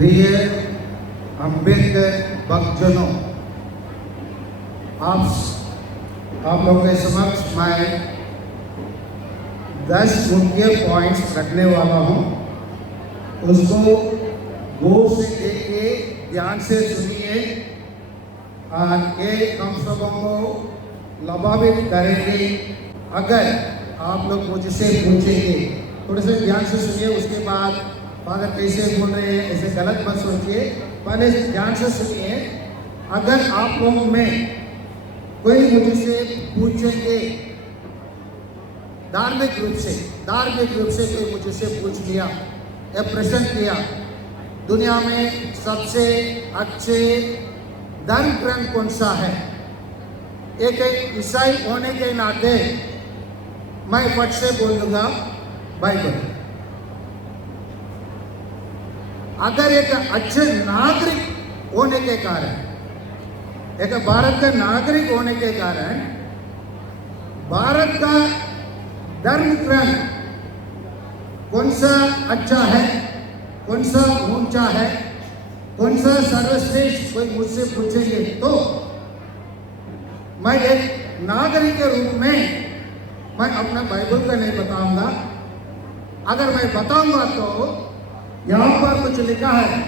प्रिय अम्बेडकर भक्तजनों, आप लोगों के समक्ष मैं 10 मुख्य पॉइंट्स रखने वाला हूँ। उसको गौर से देखिए, ध्यान से सुनिए और ये हम सबों को लाभान्वित करेंगे। अगर आप लोग मुझसे पूछेंगे, थोड़े से ध्यान से सुनिए, उसके बाद फादर कैसे बोल रहे हैं ऐसे गलत मत सोचिए, पहले ध्यान से सुनिए। अगर आप लोगों में कोई मुझसे पूछेंगे धार्मिक रूप से कोई मुझसे पूछ लिया या प्रश्न किया, दुनिया में सबसे अच्छे धर्म ग्रंथ कौन सा है, एक ईसाई होने के नाते मैं फट से बोल दूंगा बाइबल। अगर एक अच्छे नागरिक होने के कारण, एक भारत का नागरिक होने के कारण भारत का धर्म ग्रंथ कौन सा अच्छा है, कौन सा ऊंचा है, कौन सा सर्वश्रेष्ठ कोई मुझसे पूछेंगे तो मैं एक नागरिक के रूप में मैं अपना बाइबल का नहीं बताऊंगा। अगर मैं बताऊंगा तो यहाँ पर कुछ लिखा है,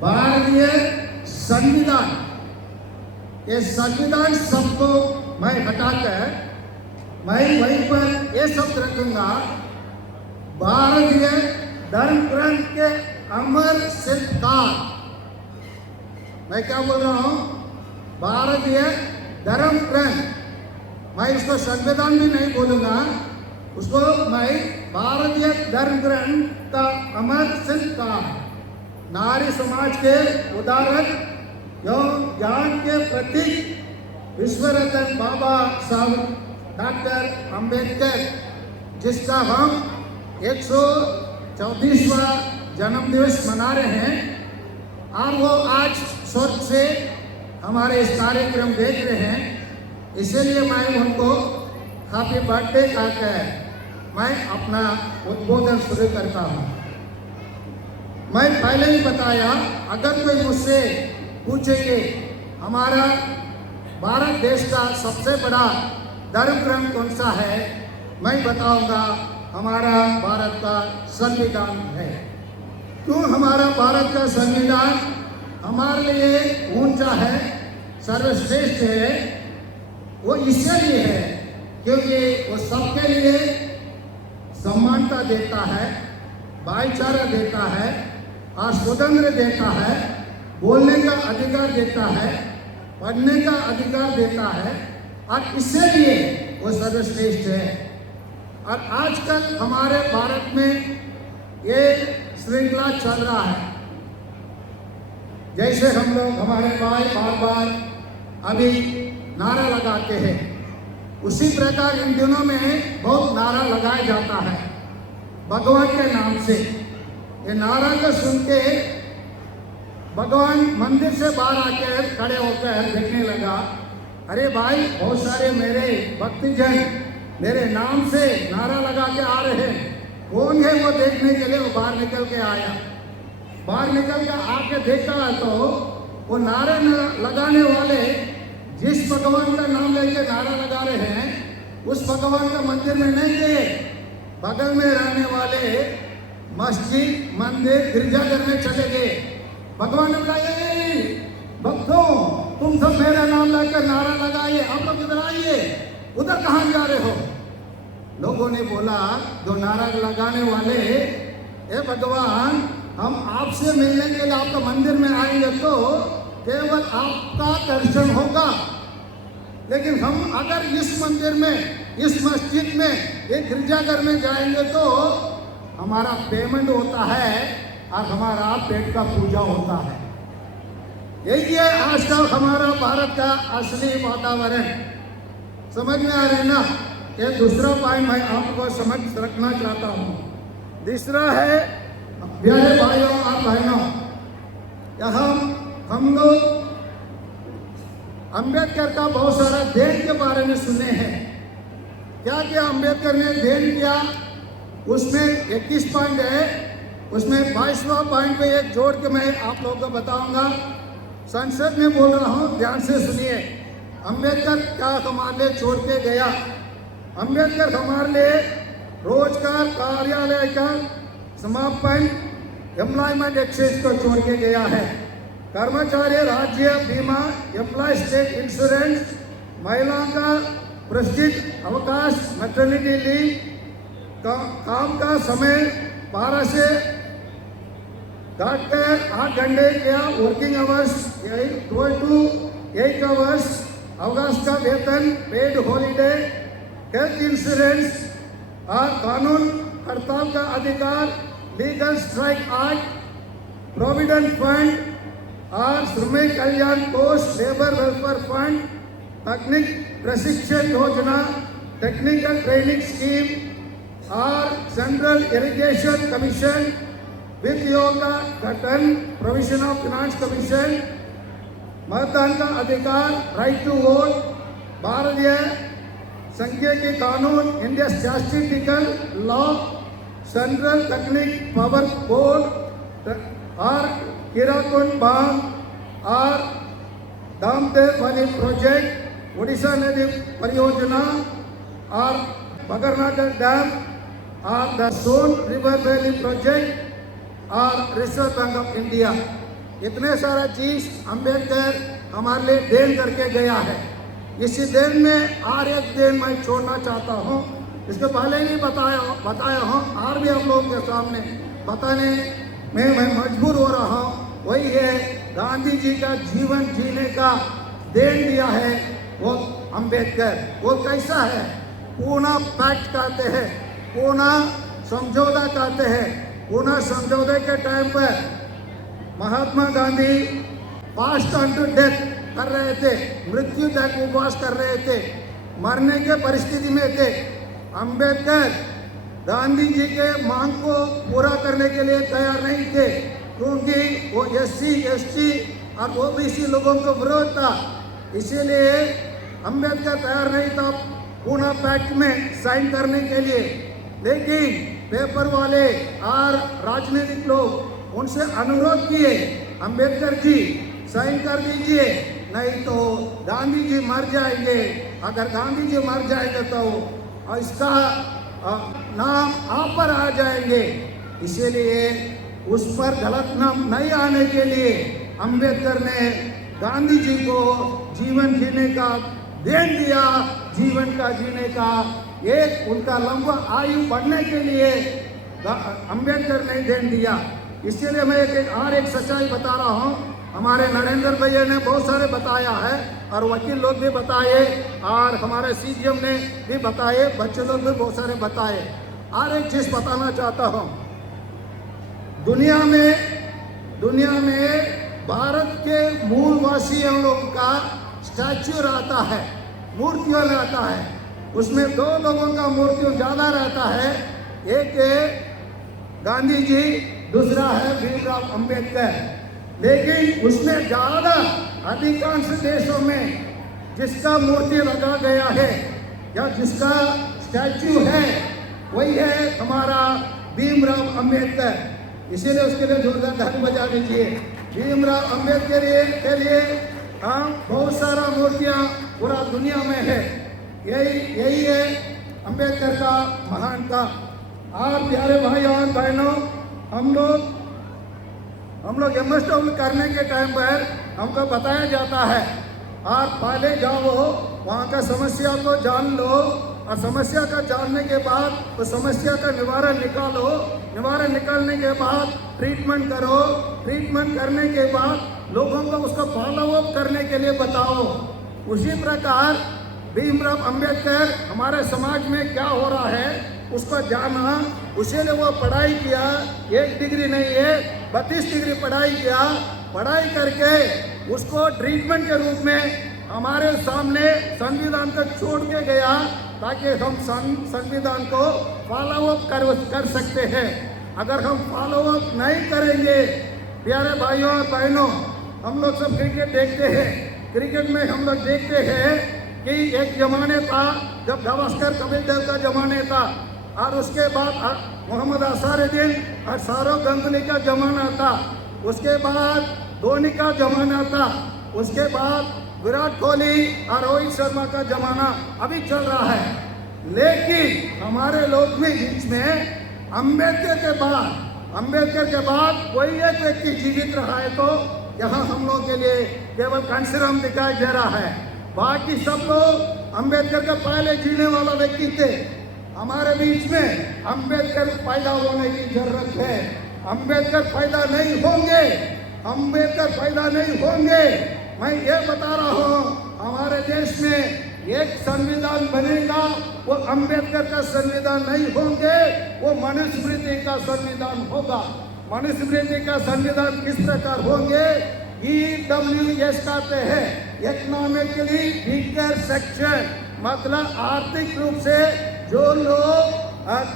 भारतीय संविधान। ये संविधान सबको मैं हटाकर मैं वहीं पर ये शब्द रखूंगा, भारतीय धर्म ग्रंथ के अमर सिद्धकार। मैं क्या बोल रहा हूँ, भारतीय धर्म ग्रंथ। मैं इसको संविधान भी नहीं बोलूंगा, उसको मैं भारतीय धर्म ग्रंथ का अमर सिद्धकार, नारी समाज के उदाहरण एवं ज्ञान के प्रतीक विश्वरत्न बाबा साहब डॉक्टर अम्बेडकर, जिसका हम 134वां जन्मदिवस मना रहे हैं और वो आज स्वर्ग से हमारे इस कार्यक्रम देख रहे हैं, इसीलिए मैं उनको हैप्पी बर्थडे कहकर मैं अपना उद्बोधन शुरू करता हूँ। मैं पहले ही बताया, अगर कोई मुझसे पूछेंगे हमारा भारत देश का सबसे बड़ा धर्म ग्रंथ कौन सा है, मैं बताऊंगा हमारा भारत का संविधान है। क्यों हमारा भारत का संविधान हमारे लिए ऊंचा है, सर्वश्रेष्ठ है? वो इसलिए है क्योंकि वो सबके लिए समानता देता है, भाईचारा देता है और स्वतंत्र देता है, बोलने का अधिकार देता है, पढ़ने का अधिकार देता है और इसलिए वो सर्वश्रेष्ठ है। और आजकल हमारे भारत में ये श्रृंखला चल रहा है, जैसे हम लोग हमारे भाई बार बार अभी नारा लगाते हैं, उसी प्रकार इन दिनों में बहुत नारा लगाया जाता है भगवान के नाम से। ये नारा को सुन के भगवान मंदिर से बाहर आकर खड़े होकर देखने लगा, अरे भाई बहुत सारे मेरे भक्तजन मेरे नाम से नारा लगा के आ रहे हैं, कौन है वो देखने के लिए वो बाहर निकल के आया। बाहर निकल के आके देखा तो वो नारे लगाने वाले जिस भगवान का नाम लेके नारा लगा रहे हैं उस भगवान का मंदिर में नहीं गए, बगल में रहने वाले मस्जिद, मंदिर, गिरजाघर में चले गए। भगवान ने बोला, भक्तों तुम सब मेरा नाम लेकर नारा लगाइए, आप लोग इधर आइए, उधर कहाँ जा रहे हो? लोगों ने बोला, जो नारा लगाने वाले, ए भगवान हम आपसे मिलने के लिए आपका मंदिर में आएंगे तो केवल आपका दर्शन होगा, लेकिन हम अगर इस मंदिर में, इस मस्जिद में, एक गिरजाघर में जाएंगे तो हमारा पेमेंट होता है और हमारा पेट का पूजा होता है। यही है आज का हमारा भारत का असली वातावरण। समझ में आ रहे ना? ये दूसरा पॉइंट मैं आपको समझ रखना चाहता हूँ। तीसरा है, प्यारे भाइयों और बहनों, यहाँ हम लोग अम्बेडकर का बहुत सारा देन के बारे में सुने हैं। क्या क्या अम्बेडकर ने देन किया, उसमें 21 पॉइंट है। उसमें 22वां पॉइंट पे एक जोड़ के मैं आप लोगों को बताऊंगा। संसद में बोल रहा हूँ, ध्यान से सुनिए। अंबेडकर क्या हमारे लिए छोड़ के गया? अंबेडकर हमारे लिए रोजगार कार्यालय का समापन, एम्प्लॉयमेंट एक्सचेंज को छोड़ के गया है। कर्मचारी राज्य बीमा, एम्प्लॉय स्टेट इंश्योरेंस, महिलाओं का प्रशिक्षित अवकाश, मैटरनिटी लीव, काम का समय 12 से घाटकर 8 घंटे किया, वर्किंग आवर्स 12 to 8 आवर्स, अवकाश का वेतन, पेड हॉलीडे, हेल्थ इंश्योरेंस और कानून हड़ताल का अधिकार, legal strike act, provident fund और श्रमिक कल्याण कोष, लेबर वेलफेयर फंड, तकनीक प्रशिक्षण योजना, टेक्निकल ट्रेनिंग स्कीम और सेंट्रल इरिगेशन कमीशन, वित्त आयोग का गठन, प्रोविजन ऑफ फाइनेंस कमीशन, मतदान का अधिकार, राइट टू वोट, भारतीय संघीय कानून, India statutory law, central technique power board और हीराकुंड बांध और दामदेव वाली प्रोजेक्ट, उड़ीसा नदी परियोजना और बगरनागर डैम और the Son river valley project और रिजर्व बैंक ऑफ इंडिया। इतने सारा चीज अंबेडकर हमारे लिए देन करके गया है। इसी देन में और एक देन मैं छोड़ना चाहता हूँ। इसके पहले ही बताया हूँ और भी आप लोगों के सामने बताने में मैं मजबूर हो रहा हूँ। वही है, गांधी जी का जीवन जीने का देन दिया है वो अंबेडकर। वो कैसा है? पूना पैक्ट कहते हैं, पूना समझौता कहते हैं। पूना समझौते के टाइम पर Mahatma Gandhi fast on to death कर रहे थे, मृत्यु तक उपवास कर रहे थे, मरने के परिस्थिति में थे। अंबेडकर गांधी जी के मांग को पूरा करने के लिए तैयार नहीं थे, क्योंकि वो SC ST और OBC लोगों को विरोध था। इसीलिए अंबेडकर तैयार नहीं था पूना पैक्ट में साइन करने के लिए। लेकिन पेपर वाले और राजनीतिक लोग उनसे अनुरोध किए, अंबेडकर जी साइन कर दीजिए, नहीं तो गांधी जी मर जाएंगे। अगर गांधी जी मर जाएंगे तो इसका नाम आप पर आ जाएंगे। इसीलिए उस पर गलत नाम नहीं आने के लिए अंबेडकर ने गांधी जी को जीवन जीने का देन दिया। जीवन का जीने का एक उनका लंबा आयु बढ़ने के लिए अंबेडकर ने देन दिया। इसीलिए मैं एक सच्चाई बता रहा हूँ। हमारे नरेंद्र भैया ने बहुत सारे बताया है और वकील लोग भी बताए और हमारे CGM ने भी बताए, बच्चे लोग भी बहुत सारे बताए। और एक चीज़ बताना चाहता हूँ, दुनिया में भारत के मूलवासियों लोगों का स्टैच्यू रहता है, मूर्तियाँ रहता है। उसमें 2 लोगों का मूर्ति ज़्यादा रहता है, एक है गांधी जी, दूसरा है भीमराव अंबेडकर। लेकिन उसमें ज़्यादा अधिकांश देशों में जिसका मूर्ति लगा गया है या जिसका स्टैच्यू है वही है हमारा भीमराव अंबेडकर। इसीलिए उसके लिए जोरदार ताली बजा दीजिए। भीमराव अंबेडकर के लिए हम बहुत सारा मूर्तियाँ पूरा दुनिया में है। यही है अंबेडकर का महानता। आप प्यारे भाई और बहनों, हम लोग MSW करने के टाइम पर हमको बताया जाता है, आप पहले जाओ वहाँ का समस्या को जान लो और समस्या का जानने के बाद उस समस्या का निवारण निकालो। निवारण निकालने के बाद ट्रीटमेंट करो। ट्रीटमेंट करने के बाद लोगों को उसको फॉलो अप करने के लिए बताओ। उसी प्रकार भीमराव अंबेडकर हमारे समाज में क्या हो रहा है उसको जाना, उसी ने वो पढ़ाई किया। 1 डिग्री नहीं है, 32 डिग्री पढ़ाई किया। पढ़ाई करके उसको ट्रीटमेंट के रूप में हमारे सामने संविधान को छोड़ के गया, ताकि हम संविधान को फॉलो अप कर सकते हैं। अगर हम फॉलो अप नहीं करेंगे, प्यारे भाइयों और बहनों, हम लोग सब क्रिकेट देखते हैं। क्रिकेट में हम लोग देखते हैं कि एक जमाने था जब गावस्कर कपिल देव का जमाने था, और उसके बाद मोहम्मद असारुद्दीन और सौरव गंगुली का जमाना था, उसके बाद धोनी का जमाना था, उसके बाद विराट कोहली और रोहित शर्मा का जमाना अभी चल रहा है। लेकिन हमारे लोग भी बीच में अंबेडकर के बाद कोई एक व्यक्ति जीवित रहा है तो यहाँ हम लोग के लिए केवल कंसरम दिखाई दे रहा है। बाकी सब लोग अंबेडकर के पहले जीने वाला व्यक्ति थे। हमारे बीच में अंबेडकर पैदा होने की जरूरत है। अंबेडकर पैदा नहीं होंगे। मैं ये बता रहा हूँ, हमारे देश में एक संविधान बनेगा, वो अंबेडकर का संविधान नहीं होंगे, वो मनुस्मृति का संविधान होगा। मनुस्मृति का संविधान किस प्रकार होंगे? EWS कहते हैं, इकोनॉमिकली वीकर सेक्शन, मतलब आर्थिक रूप से जो लोग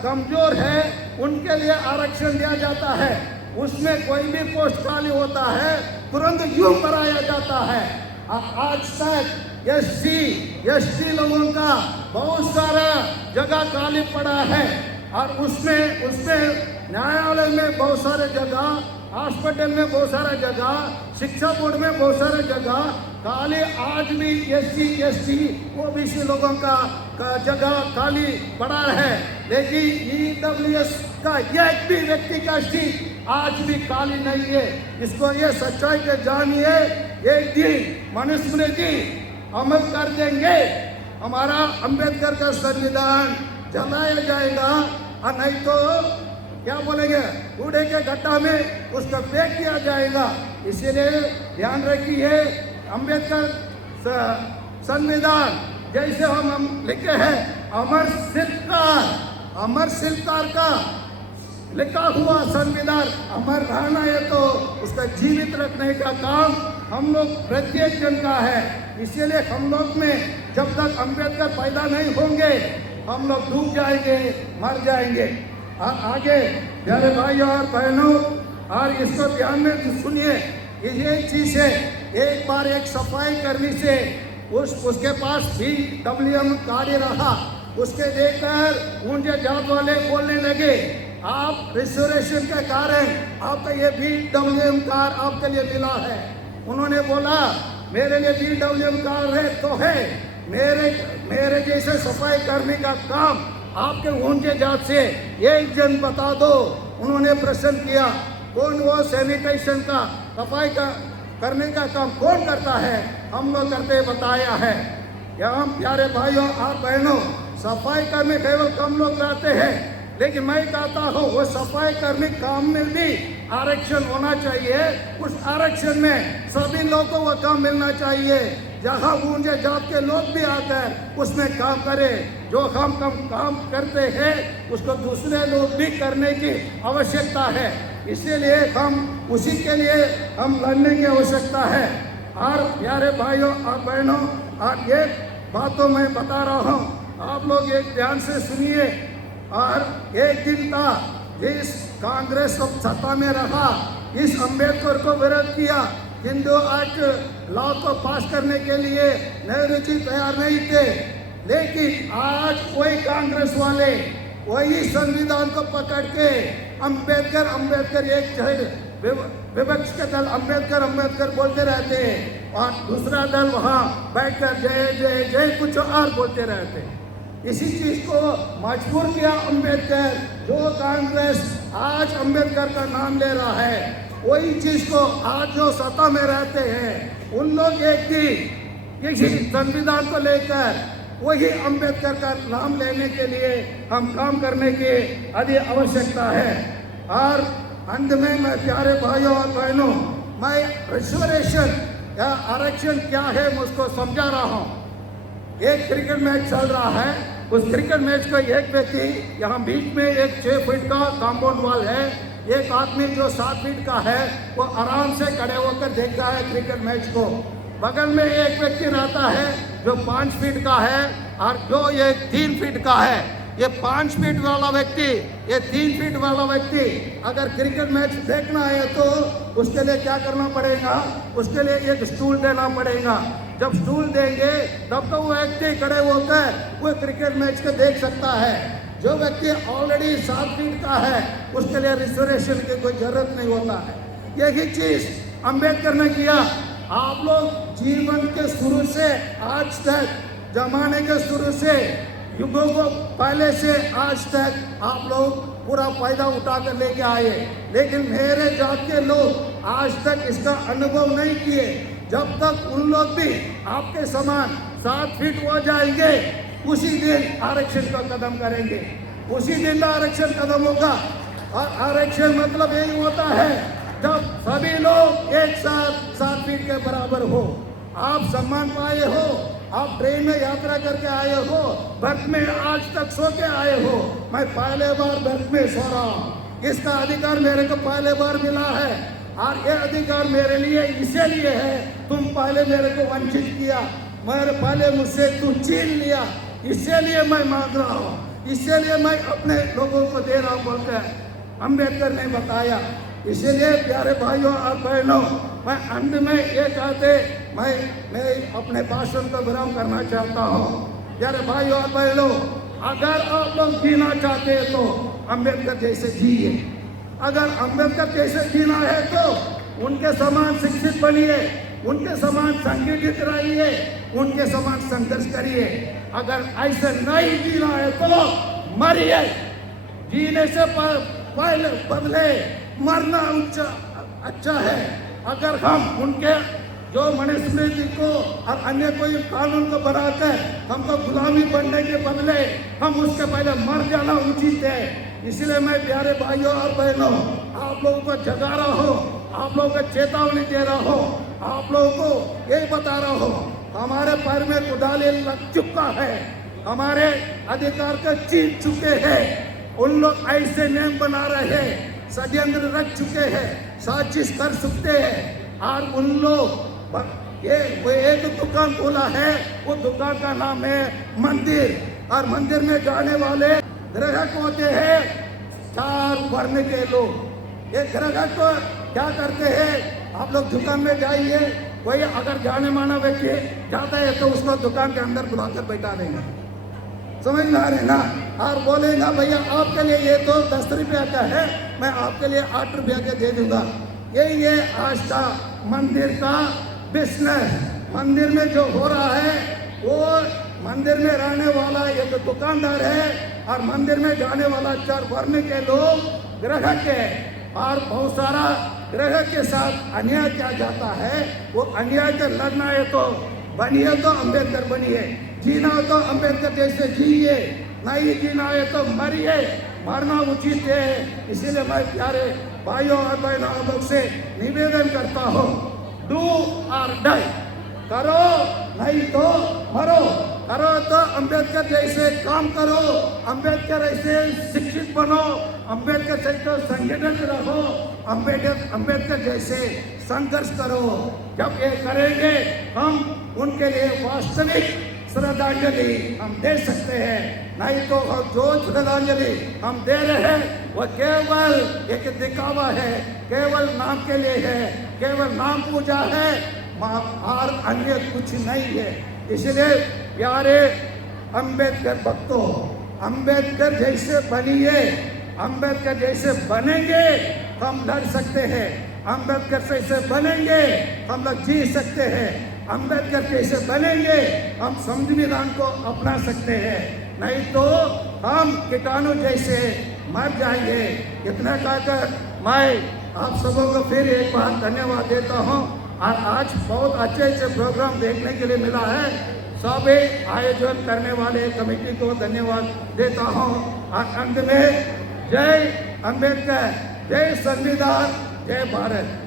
कमजोर है उनके लिए आरक्षण दिया जाता है। उसमें कोई भी पोस्ट खाली होता है तुरंत यूं कराया जाता है। आज तक एसटी लोगों का बहुत सारा जगह खाली पड़ा है और उसमें न्यायालय में बहुत सारे जगह, हॉस्पिटल में बहुत सारा जगह, शिक्षा बोर्ड में बहुत सारे जगह खाली आज भी SC/ST OBC लोगों का जगह खाली पड़ा है। लेकिन EWS का एक भी व्यक्ति का सीट आज भी खाली नहीं है। इसको ये सच्चाई के जानिए, एक दिन मनुस्मृति अमल कर देंगे, हमारा अंबेडकर का संविधान जलाया जाएगा और नहीं तो क्या बोलेंगे, कूड़े के गड्ढा में उसका फेंक दिया जाएगा। इसीलिए ध्यान रखिए, अंबेडकर संविधान जैसे हम लिखे हैं, अमर शिल्पकार का लिखा हुआ संविधान अमर रहना है तो उसका जीवित रखने का काम हम लोग प्रत्येक जन का है। इसीलिए हम लोग में जब तक अंबेडकर पैदा नहीं होंगे हम लोग डूब जाएंगे, मर जाएंगे। और आगे प्यारे भाइयों और बहनों, और इसको ध्यान में सुनिए, ये चीज है, एक बार एक सफाई कर्मी से उसके पास BWM कार्ड रहा, उसके देखकर ऊंचे जात वाले बोलने लगे, आप रिजर्वेशन के कारण आपका ये BWM कार्ड आपके लिए मिला है। उन्होंने बोला मेरे लिए BWM कार्ड है तो है, मेरे जैसे सफाई कर्मी का काम आपके ऊंचे जात से एक जन बता दो। उन्होंने प्रश्न किया, कौन वो सैनिटाइजेशन का सफाई का करने का काम कौन करता है? हम लोग करते बताया है। यहाँ प्यारे भाइयों और बहनों, सफाई कर्मी केवल कम लोग रहते हैं, लेकिन मैं कहता हूँ वो सफाई कर्मी काम में भी आरक्षण होना चाहिए। उस आरक्षण में सभी लोगों को वो काम मिलना चाहिए, जहाँ ऊंचे जात के लोग भी आकर उसमें काम करें। जो हम काम करते हैं उसको दूसरे लोग भी करने की आवश्यकता है। इसीलिए हम उसी के लिए हम लड़ने की आवश्यकता है। और प्यारे भाइयों और बहनों, और ये बातों मैं बता रहा हूँ, आप लोग एक ध्यान से सुनिए। और एक दिन था जिस कांग्रेस सत्ता में रहा, इस अंबेडकर को विरोध किया, हिंदू एक्ट लॉ को पास करने के लिए नेहरू जी तैयार नहीं थे। लेकिन आज कोई कांग्रेस वाले वही संविधान को पकड़ के अंबेडकर एक विपक्ष के दल अंबेडकर बोलते रहते हैं और दूसरा दल वहाँ बैठकर जय जय जय कुछ और बोलते रहते हैं। इसी चीज को मजबूर किया अंबेडकर। जो कांग्रेस आज अंबेडकर का नाम ले रहा है, वही चीज को आज जो सत्ता में रहते हैं उन लोग एक दिन किसी संविधान को लेकर वही अंबेडकर का नाम लेने के लिए हम काम करने की अधिक आवश्यकता है। और अंत में मैं प्यारे भाइयों और बहनों, मैं रिजर्वेशन या आरक्षण क्या है मुझको समझा रहा हूँ। एक क्रिकेट मैच चल रहा है, उस क्रिकेट मैच का एक व्यक्ति यहाँ बीच में एक 6 फीट का कंपाउंड वॉल है, एक आदमी जो 7 फीट का है वो आराम से खड़े होकर देखता है क्रिकेट मैच को। बगल में एक व्यक्ति रहता है जो 5 फीट का है और जो ये 3 फीट का है। ये 5 फीट वाला व्यक्ति, ये 3 फीट वाला व्यक्ति अगर क्रिकेट मैच देखना है तो उसके लिए क्या करना पड़ेगा? उसके लिए एक स्टूल देना पड़ेगा। जब स्टूल देंगे तब तो वो व्यक्ति खड़े होकर वो क्रिकेट मैच को देख सकता है। जो व्यक्ति ऑलरेडी 7 फीट का है उसके लिए रिजर्वेशन की कोई जरूरत नहीं होता है। यही चीज अंबेडकर ने किया। आप लोग जीवन के शुरू से आज तक, जमाने के शुरू से, युगों को पहले से आज तक आप लोग पूरा फायदा उठा कर लेके आए, लेकिन मेरे जात के लोग आज तक इसका अनुभव नहीं किए। जब तक उन लोग भी आपके समान 7 फीट हो जाएंगे, उसी दिन आरक्षण का कदम करेंगे, उसी दिन आरक्षण कदम होगा। और आरक्षण मतलब यही होता है जब सभी लोग एक साथ 7 फीट के बराबर हो। आप सम्मान पाए हो, आप ट्रेन में यात्रा करके आए हो, बर्थ में आज तक सो के आए हो। मैं पहले बार बर्थ में सो रहा हूँ, इसका अधिकार मेरे को पहले बार मिला है। और ये अधिकार मेरे लिए इसीलिए है, तुम पहले मेरे को वंचित किया, मेरे पहले मुझसे तू छीन लिया, इसीलिए मैं मांग रहा हूँ, इसीलिए मैं अपने लोगों को दे रहा हूँ बोलकर अम्बेडकर ने बताया। इसीलिए प्यारे भाइयों और बहनों, मैं अंत में ये कहते मैं अपने भाषण को विराम करना चाहता हूँ। प्यारे भाइयों और बहनों, अगर आप लोग जीना चाहते हैं तो अम्बेडकर जैसे जिए। अगर अम्बेडकर जैसे जीना है तो उनके समान शिक्षित बनिए, उनके समान संगठित रहिए, उनके समान संघर्ष करिए। अगर ऐसे नहीं जीना है तो मरिए। जीने से पहले बदले मरना अच्छा है। अगर हम उनके जो मनुस्मृति को और अन्य कोई कानून को बनाकर हमको गुलामी बनने के बदले हम उसके पहले मर जाना उचित है। इसलिए मैं प्यारे भाइयों और बहनों, आप लोगों को जगा रहा हूँ, आप लोगों को चेतावनी दे रहा हूँ, आप लोगों को यही बता रहा हूँ, हमारे पैर में कुदाले लग चुका है, हमारे अधिकार को छीन चुके हैं। उन लोग ऐसे नियम बना रहे हैं, षड्यंत्र रच चुके हैं, साजिश कर सकते हैं। और उन लोग वो एक दुकान खोला है, वो दुकान का नाम है मंदिर। और मंदिर में जाने वाले ग्राहक होते हैं 4 वर्ण के लोग। ये ग्राहक को क्या करते हैं, आप लोग दुकान में जाइए, कोई अगर जाने माना व्यक्ति जाता है तो उसको दुकान के अंदर बुलाकर बैठा देंगे, समझ में आ रहे ना। और बोलेगा भैया आपके लिए ये तो 10 रुपया का है, मैं आपके लिए 8 रुपया के दे दूंगा। यही है आज का मंदिर का बिजनेस। मंदिर में जो हो रहा है वो मंदिर में रहने वाला एक दुकानदार है और मंदिर में जाने वाला 4 वर्ण के लोग ग्राहक है। और बहुत सारा ग्राहक के साथ अन्याय किया जाता है। वो अन्याय से लड़ना है तो बनिए, तो अम्बेडकर बनिए, जीना हो तो अम्बेडकर जैसे जिए, नहीं जीना है तो मरिए, मरना उचित है। इसीलिए मैं प्यारे भाइयों और बहनों लोग से निवेदन करता हूँ, डू और डाई, करो नहीं तो मरो। करो तो अम्बेडकर जैसे काम करो, अम्बेडकर ऐसे शिक्षित बनो, अम्बेडकर जैसे संगठित रहो, अम्बेडकर जैसे संघर्ष करो। जब ये करेंगे हम उनके लिए वास्तविक श्रद्धांजलि हम दे सकते हैं। नहीं तो जो श्रद्धांजलि हम दे रहे हैं वो केवल एक दिखावा है, केवल नाम के लिए है, केवल नाम पूजा है और अन्य कुछ नहीं है। इसलिए प्यारे अम्बेडकर भक्तों, अम्बेडकर जैसे बनिए, अम्बेडकर जैसे बनेंगे हम लड़ सकते हैं, अम्बेडकर जैसे बनेंगे हम लोग जी सकते हैं, अम्बेडकर जैसे बनेंगे हम संविधान को अपना सकते हैं। नहीं तो हम कीटाणु जैसे मर जाएंगे। इतना कहकर मैं आप सबों को फिर एक बार धन्यवाद देता हूँ। और आज बहुत अच्छे प्रोग्राम देखने के लिए मिला है। सभी आयोजन करने वाले कमेटी को धन्यवाद देता हूँ। और अंत में जय अम्बेडकर, जय संविधान, जय भारत।